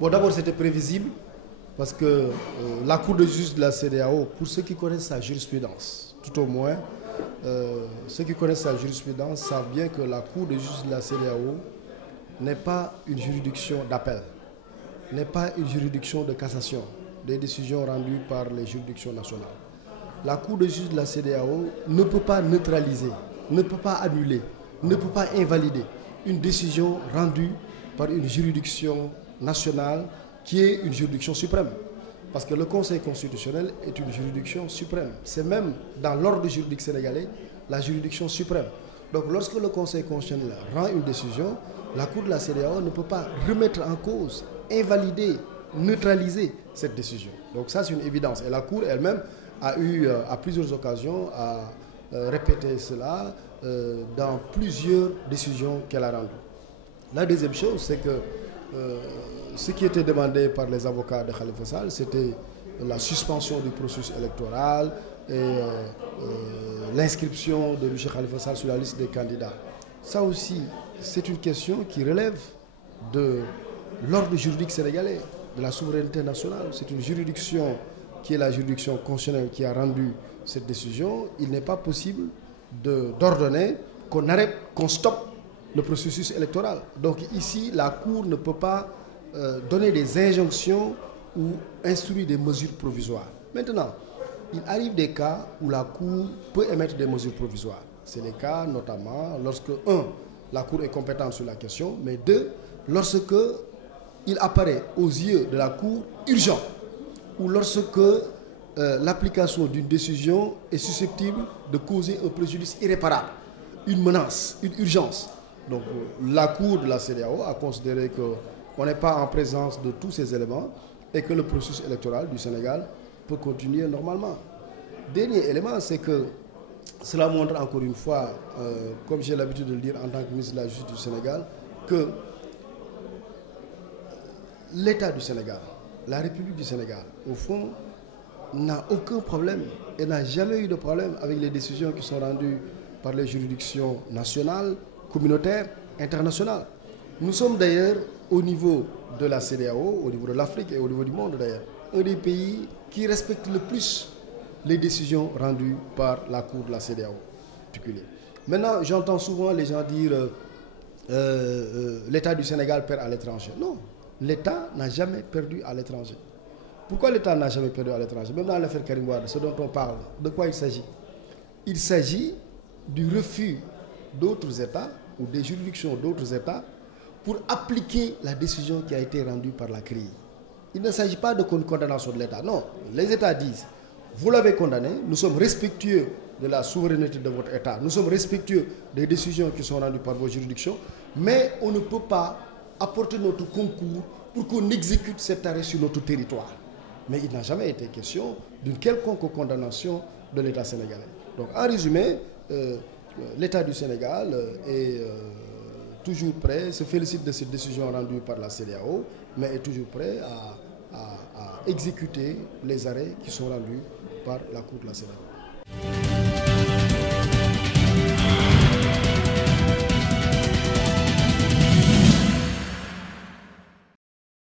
Bon, d'abord, c'était prévisible parce que la Cour de justice de la CEDEAO, pour ceux qui connaissent sa jurisprudence, tout au moins, ceux qui connaissent sa jurisprudence savent bien que la Cour de justice de la CEDEAO n'est pas une juridiction d'appel, n'est pas une juridiction de cassation des décisions rendues par les juridictions nationales. La Cour de justice de la CEDEAO ne peut pas neutraliser, ne peut pas annuler, ne peut pas invalider une décision rendue par une juridiction nationale qui est une juridiction suprême. Parce que le Conseil constitutionnel est une juridiction suprême. C'est même dans l'ordre juridique sénégalais la juridiction suprême. Donc lorsque le Conseil constitutionnel rend une décision, la Cour de la CEDEAO ne peut pas remettre en cause, invalider, neutraliser cette décision. Donc ça c'est une évidence. Et la Cour elle-même a eu à plusieurs occasions à répéter cela dans plusieurs décisions qu'elle a rendues. La deuxième chose, c'est que ce qui était demandé par les avocats de Khalifa Sall, c'était la suspension du processus électoral et l'inscription de M. Khalifa Sall sur la liste des candidats. Ça aussi, c'est une question qui relève de l'ordre juridique sénégalais, de la souveraineté nationale. C'est une juridiction qui est la juridiction constitutionnelle qui a rendu cette décision. Il n'est pas possible d'ordonner qu'on arrête, qu'on stoppe le processus électoral. Donc ici, la Cour ne peut pas donner des injonctions ou instruire des mesures provisoires. Maintenant, il arrive des cas où la Cour peut émettre des mesures provisoires. C'est les cas notamment lorsque, la Cour est compétente sur la question, mais deux, lorsque il apparaît aux yeux de la Cour urgent, ou lorsque l'application d'une décision est susceptible de causer un préjudice irréparable, une menace, une urgence. Donc la Cour de la CEDEAO a considéré qu'on n'est pas en présence de tous ces éléments et que le processus électoral du Sénégal peut continuer normalement. Dernier élément, c'est que cela montre encore une fois, comme j'ai l'habitude de le dire en tant que ministre de la Justice du Sénégal, que l'État du Sénégal, la République du Sénégal, au fond, n'a aucun problème et n'a jamais eu de problème avec les décisions qui sont rendues par les juridictions nationales, communautaires, internationales. Nous sommes d'ailleurs au niveau de la CEDEAO, au niveau de l'Afrique et au niveau du monde d'ailleurs, un des pays qui respecte le plus les décisions rendues par la Cour de la CEDEAO en particulier. Maintenant, j'entends souvent les gens dire l'État du Sénégal perd à l'étranger. Non, l'État n'a jamais perdu à l'étranger. Pourquoi l'État n'a jamais perdu à l'étranger? Même dans l'affaire Karim Wade, ce dont on parle, de quoi il s'agit? Il s'agit du refus d'autres États ou des juridictions d'autres États pour appliquer la décision qui a été rendue par la CREI. Il ne s'agit pas de condamnation de l'État. Non, les États disent, vous l'avez condamné, nous sommes respectueux de la souveraineté de votre État, nous sommes respectueux des décisions qui sont rendues par vos juridictions, mais on ne peut pas apporter notre concours pour qu'on exécute cet arrêt sur notre territoire. Mais il n'a jamais été question d'une quelconque condamnation de l'État sénégalais. Donc en résumé, l'État du Sénégal est toujours prêt, se félicite de cette décision rendue par la CEDEAO, mais est toujours prêt à exécuter les arrêts qui sont rendus par la Cour de la CEDEAO.